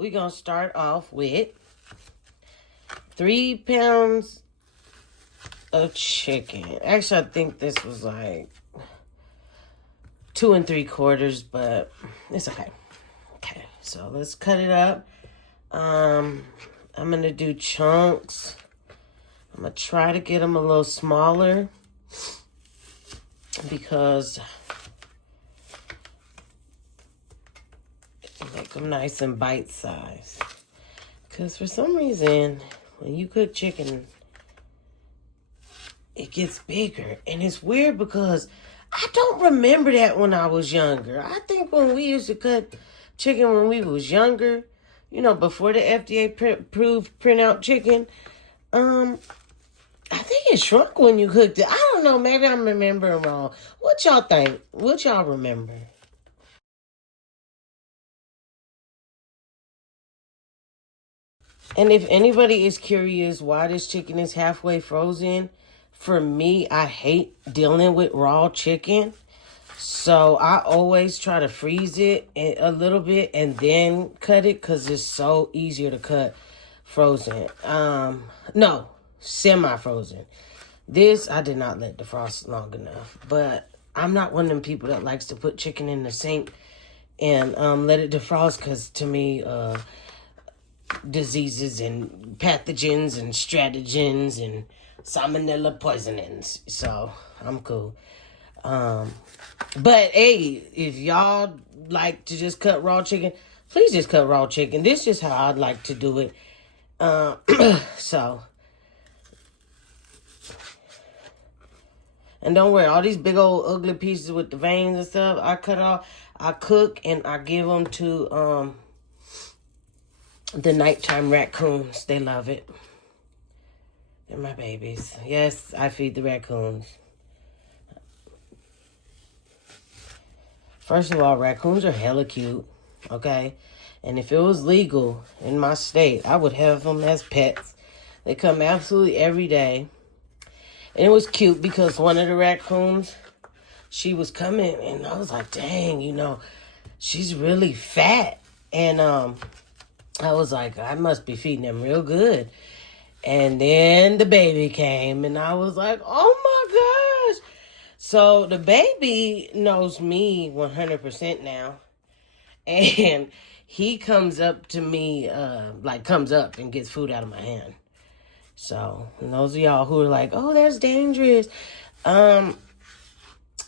We're going to start off with 3 pounds of chicken. Actually, I think this was like 2 3/4, but it's okay. Okay, so let's cut it up. I'm going to do chunks. I'm going to try to get them a little smaller because make them nice and bite-sized. Because for some reason, when you cook chicken, it gets bigger. And it's weird because I don't remember that when I was younger. I think when we used to cut chicken when we was younger, you know, before the FDA-approved printout chicken, I think it shrunk when you cooked it. I don't know. Maybe I'm remembering wrong. What y'all think? What y'all remember? And if anybody is curious why this chicken is halfway frozen, for me, I hate dealing with raw chicken. So I always try to freeze it a little bit and then cut it because it's so easier to cut frozen. No, semi-frozen. This, I did not let defrost long enough. But I'm not one of them people that likes to put chicken in the sink and let it defrost because to me, diseases and pathogens and stratagens and salmonella poisonings. So I'm cool. But hey, if y'all like to just cut raw chicken, please just cut raw chicken. This is just how I'd like to do it. So, and don't worry, all these big old ugly pieces with the veins and stuff, I cut off. I cook and I give them to the nighttime raccoons. They love it. They're my babies. Yes, I feed the raccoons. First of all, raccoons are hella cute, okay? And if it was legal in my state, I would have them as pets. They come absolutely every day. And it was cute because one of the raccoons, she was coming and I was like, dang, you know, she's really fat. And I was like, I must be feeding them real good. And then the baby came and I was like, oh my gosh. So the baby knows me 100% now. And he comes up to me, comes up and gets food out of my hand. So, and those of y'all who are like, oh, that's dangerous. I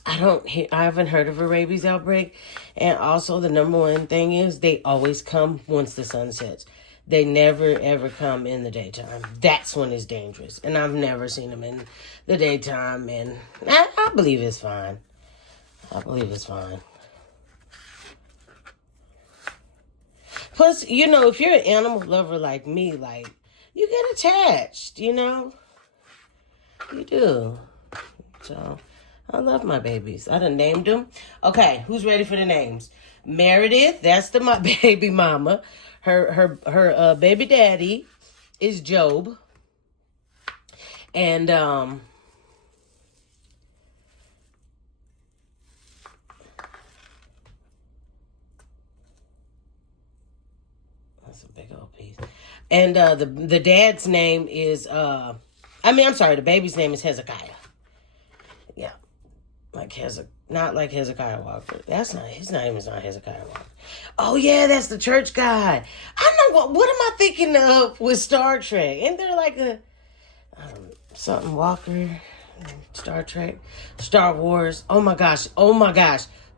haven't heard of a rabies outbreak. And also the number one thing is they always come once the sun sets. They never, ever come in the daytime. That's when it's dangerous. And I've never seen them in the daytime. And I believe it's fine. I believe it's fine. Plus, you know, if you're an animal lover like me, like, you get attached, you know? You do. So, I love my babies. I done named them. Okay, who's ready for the names? Meredith, that's my baby mama. Her baby daddy is Job. And, that's a big old piece. And, the dad's name is, the baby's name is Hezekiah. Yeah. Not like Hezekiah Walker. That's not, his name is not Hezekiah Walker. Oh yeah, that's the church guy. I know what am I thinking of with Star Trek? Isn't there like a, something Walker, Star Trek, Star Wars? Oh my gosh.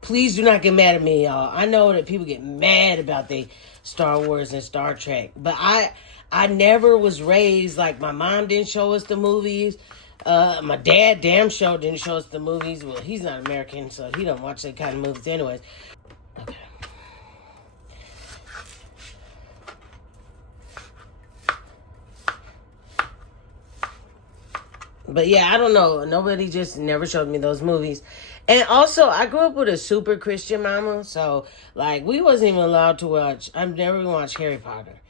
Please do not get mad at me, y'all. I know that people get mad about the Star Wars and Star Trek, but I never was raised, like my mom didn't show us the movies. My dad damn sure didn't show us the movies. Well, he's not American, so he don't watch that kind of movies anyways. Okay. But yeah, I don't know. Nobody just never showed me those movies. And also, I grew up with a super Christian mama, so, like, we wasn't even allowed to watch, I've never even watched Harry Potter.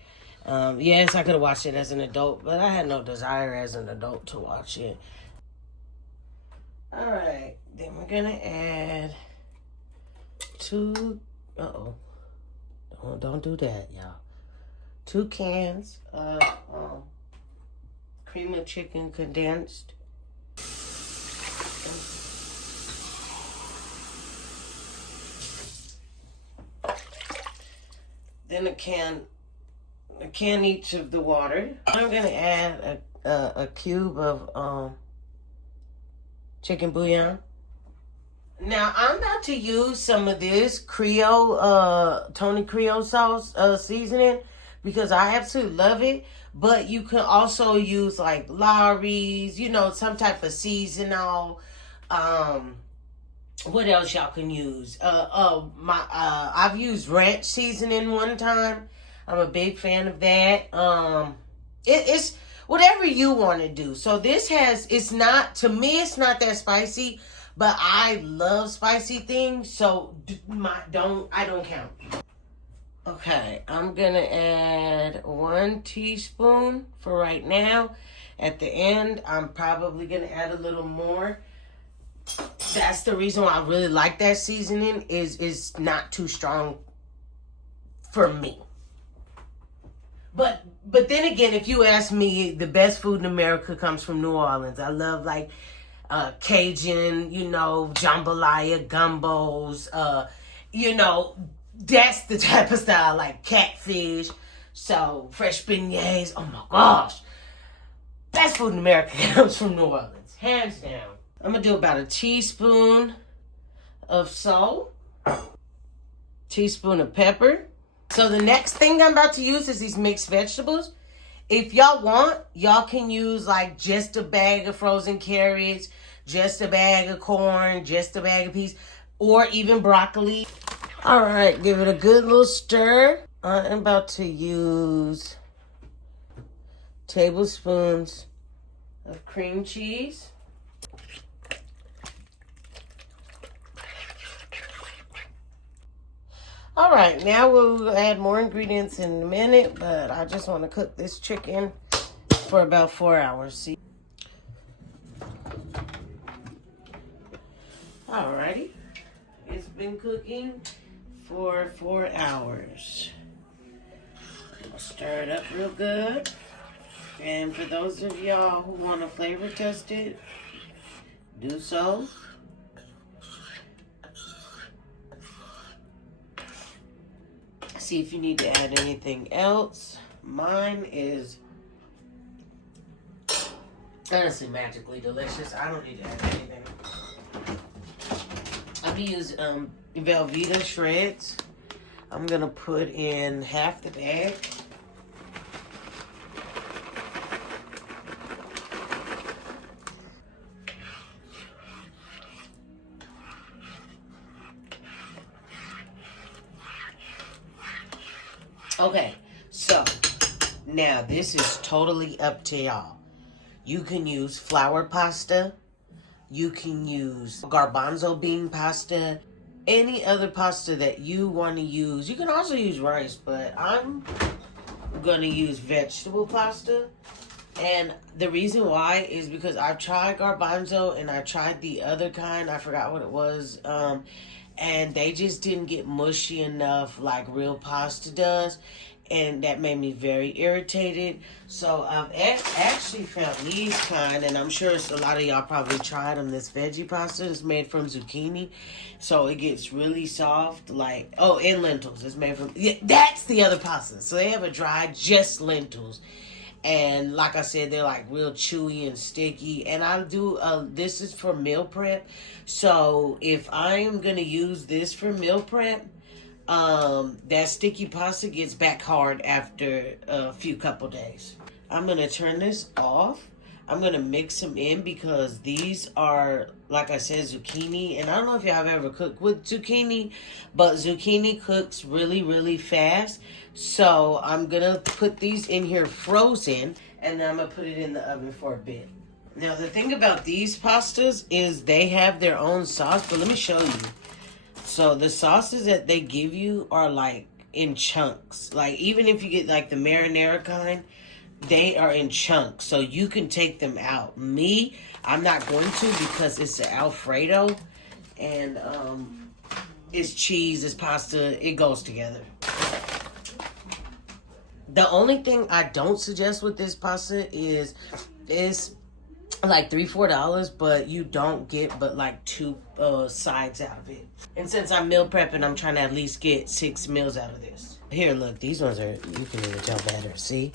Yes, I could have watched it as an adult, but I had no desire as an adult to watch it. Alright, then we're gonna add 2, don't do that, y'all. 2 cans of cream of chicken condensed. Then a can each of the water. I'm gonna add a cube of chicken bouillon. Now I'm about to use some of this Creole, Tony Creole sauce seasoning because I absolutely love it. But you can also use like Lawry's, you know, some type of seasonal. What else y'all can use? I've used ranch seasoning one time. I'm a big fan of that. It's whatever you want to do. So this it's not, to me, it's not that spicy, but I love spicy things. So I don't count. Okay, I'm gonna add 1 teaspoon for right now. At the end, I'm probably gonna add a little more. That's the reason why I really like that seasoning, is not too strong for me. But then again, if you ask me, the best food in America comes from New Orleans. I love like Cajun, you know, jambalaya, gumbos, you know, that's the type of style, like catfish, so fresh beignets. Oh my gosh. Best food in America comes from New Orleans, hands down. I'm going to do about a teaspoon of salt, teaspoon of pepper. So the next thing I'm about to use is these mixed vegetables. If y'all want, y'all can use like just a bag of frozen carrots, just a bag of corn, just a bag of peas, or even broccoli. All right, give it a good little stir. I'm about to use tablespoons of cream cheese. All right, now we'll add more ingredients in a minute, but I just want to cook this chicken for about 4 hours. See? Alrighty, it's been cooking for 4 hours. I'll stir it up real good. And for those of y'all who want to flavor test it, do so. See if you need to add anything else. Mine is honestly magically delicious. I don't need to add anything. I'm gonna use Velveeta shreds. I'm gonna put in half the bag. Okay, so now this is totally up to y'all. You can use flour pasta. You can use garbanzo bean pasta. Any other pasta that you want to use. You can also use rice, but I'm going to use vegetable pasta. And the reason why is because I've tried garbanzo and I tried the other kind. I forgot what it was. And they just didn't get mushy enough like real pasta does. And that made me very irritated. So I've actually found these kind, and I'm sure a lot of y'all probably tried them. This veggie pasta is made from zucchini. So it gets really soft, like, oh, and lentils. It's made from, yeah, that's the other pasta. So they have a dry, just lentils. And like I said, they're like real chewy and sticky. And I do, this is for meal prep. So if I'm going to use this for meal prep, that sticky pasta gets back hard after a few couple days. I'm going to turn this off. I'm going to mix them in because these are, like I said, zucchini. And I don't know if y'all have ever cooked with zucchini, but zucchini cooks really, really fast. So I'm going to put these in here frozen, and then I'm going to put it in the oven for a bit. Now, the thing about these pastas is they have their own sauce, but let me show you. So the sauces that they give you are like in chunks. Like even if you get like the marinara kind, they are in chunks. So you can take them out. Me, I'm not going to because it's an Alfredo. And it's cheese, it's pasta, it goes together. The only thing I don't suggest with this pasta is it's like $3-4, but you don't get but like 2 sides out of it. And since I'm meal prepping, I'm trying to at least get 6 meals out of this. Here, look, these ones are, you can even tell better, see?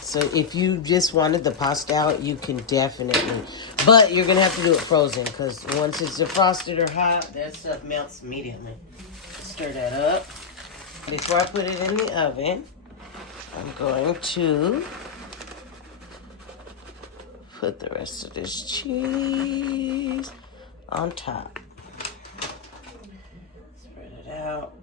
So if you just wanted the pasta out, you can definitely, but you're gonna have to do it frozen, because once it's defrosted or hot, that stuff melts immediately. Stir that up. Before I put it in the oven, I'm going to put the rest of this cheese on top. Spread it out.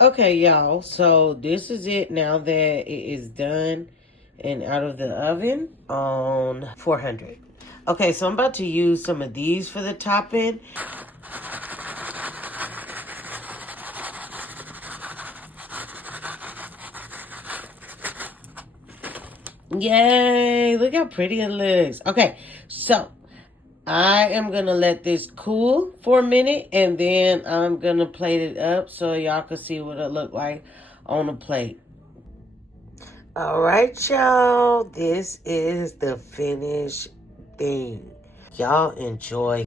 Okay, y'all. So this is it now that it is done and out of the oven on 400. Okay, so I'm about to use some of these for the topping. Yay, look how pretty it looks. Okay, so I am going to let this cool for a minute, and then I'm going to plate it up so y'all can see what it look like on a plate. All right, y'all, this is the finished thing. Y'all enjoy.